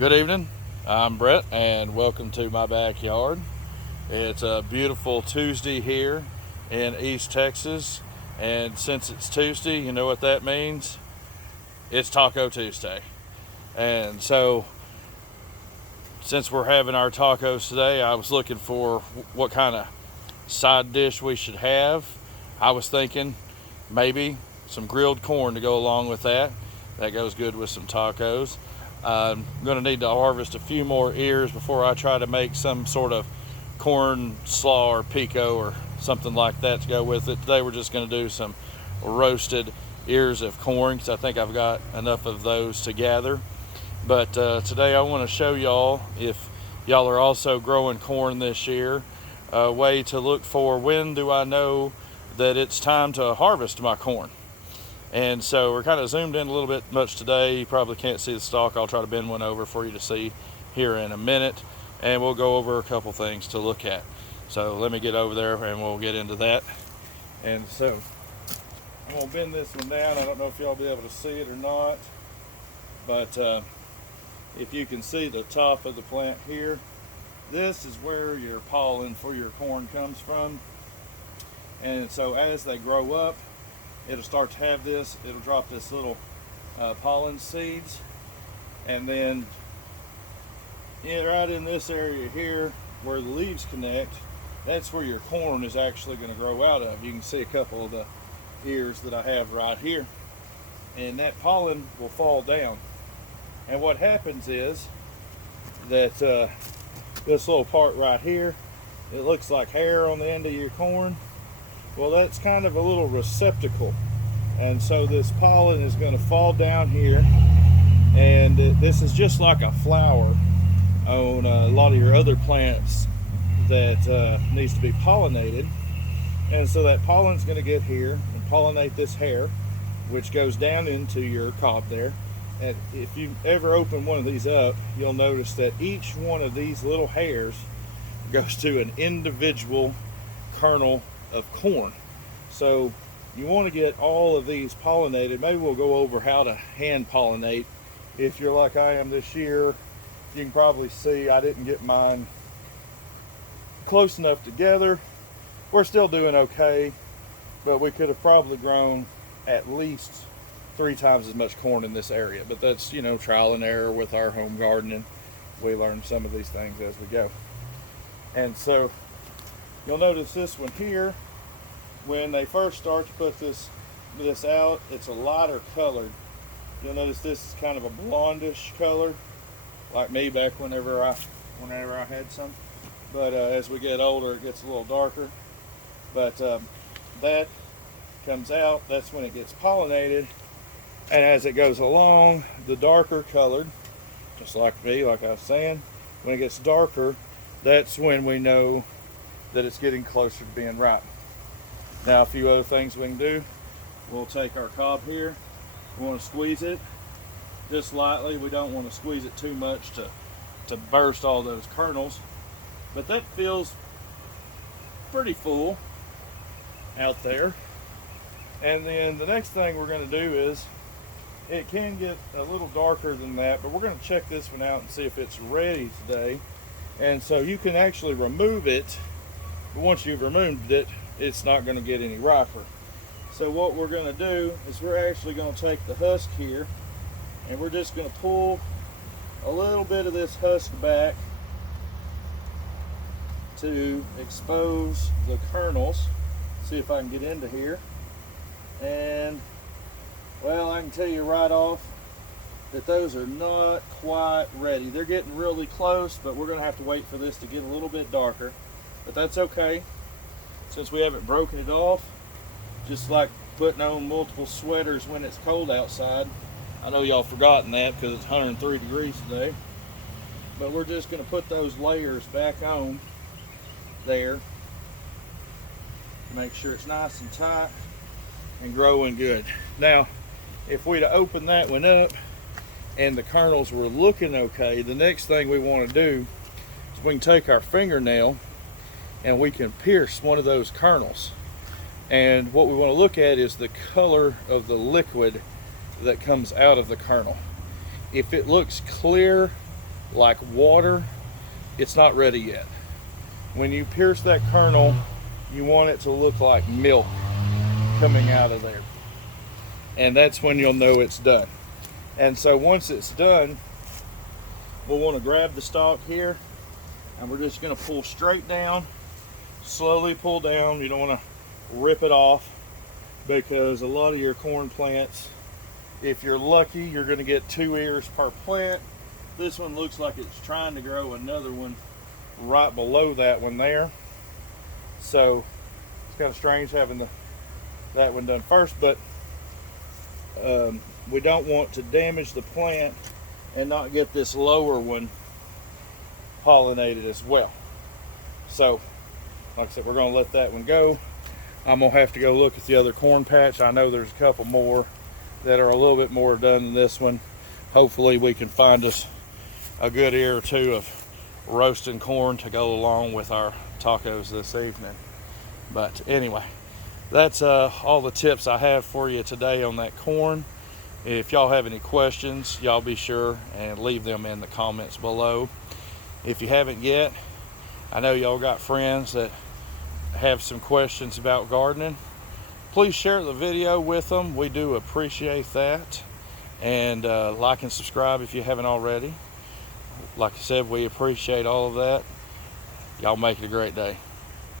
Good evening. I'm Brett, and welcome to my backyard. It's a beautiful Tuesday here in East Texas, and since it's Tuesday, you know what that means? It's Taco Tuesday. And so, since we're having our tacos today, I was looking for what kind of side dish we should have. I was thinking maybe some grilled corn to go along with that. That goes good with some tacos. I'm going to need to harvest a few more ears before I try to make some sort of corn slaw or pico or something like that to go with it. Today we're just going to do some roasted ears of corn because I think I've got enough of those to gather. But today I want to show y'all, if y'all are also growing corn this year, a way to look for when do I know that it's time to harvest my corn. And so we're kind of zoomed in a little bit much today. You probably can't see the stalk. I'll try to bend one over for you to see here in a minute. And we'll go over a couple things to look at. So let me get over there and we'll get into that. And so I'm going to bend this one down. I don't know if y'all will be able to see it or not. But if you can see the top of the plant here, this is where your pollen for your corn comes from. And so as they grow up, it'll start to have this, it'll drop this little pollen seeds, and then right in this area here where the leaves connect, that's where your corn is actually going to grow out of. You can see a couple of the ears that I have right here, and that pollen will fall down. And what happens is that this little part right here, it looks like hair on the end of your corn. Well, that's kind of a little receptacle, and so this pollen is going to fall down here, and this is just like a flower on a lot of your other plants that needs to be pollinated. And so that pollen is going to get here and pollinate this hair, which goes down into your cob there. And if you ever open one of these up, you'll notice that each one of these little hairs goes to an individual kernel of corn. So you want to get all of these pollinated. Maybe we'll go over how to hand pollinate. If you're like I am this year, you can probably see I didn't get mine close enough together. We're still doing okay, but we could have probably grown at least 3 times as much corn in this area. But that's, you know, trial and error with our home gardening. We learn some of these things as we go. And so you'll notice this one here, when they first start to put this out, it's a lighter colored. You'll notice this is kind of a blondish color, like me back whenever I had some. But as we get older, it gets a little darker. But that comes out, that's when it gets pollinated. And as it goes along, the darker colored, just like me, like I was saying, when it gets darker, that's when we know that it's getting closer to being ripe. Now, a few other things we can do. We'll take our cob here. We want to squeeze it just lightly. We don't want to squeeze it too much to burst all those kernels. But that feels pretty full out there. And then the next thing we're going to do is, it can get a little darker than that, but we're going to check this one out and see if it's ready today. And so you can actually remove it, but once you've removed it, it's not going to get any riper. So what we're going to do is we're actually going to take the husk here, and we're just going to pull a little bit of this husk back to expose the kernels. See if I can get into here. And well, I can tell you right off that those are not quite ready. They're getting really close, but we're going to have to wait for this to get a little bit darker. But that's okay, since we haven't broken it off. Just like putting on multiple sweaters when it's cold outside. I know y'all forgotten that because it's 103 degrees today. But we're just going to put those layers back on there. Make sure it's nice and tight and growing good. Now, if we'd have opened that one up and the kernels were looking okay, the next thing we want to do is we can take our fingernail and we can pierce one of those kernels. And what we want to look at is the color of the liquid that comes out of the kernel. If it looks clear like water, it's not ready yet. When you pierce that kernel, you want it to look like milk coming out of there. And that's when you'll know it's done. And so once it's done, we'll want to grab the stalk here, and we're just going to pull straight down, slowly pull down. You don't want to rip it off, because a lot of your corn plants, if you're lucky, you're going to get 2 ears per plant. This one looks like it's trying to grow another one right below that one there. So it's kind of strange having that one done first, but we don't want to damage the plant and not get this lower one pollinated as well. So like I said, we're going to let that one go. I'm going to have to go look at the other corn patch. I know there's a couple more that are a little bit more done than this one. Hopefully we can find us a good ear or two of roasting corn to go along with our tacos this evening. But anyway, that's all the tips I have for you today on that corn. If y'all have any questions, y'all be sure and leave them in the comments below. If you haven't yet, I know y'all got friends that have some questions about gardening. Please share the video with them. We do appreciate that. And like and subscribe if you haven't already. Like I said, we appreciate all of that. Y'all make it a great day.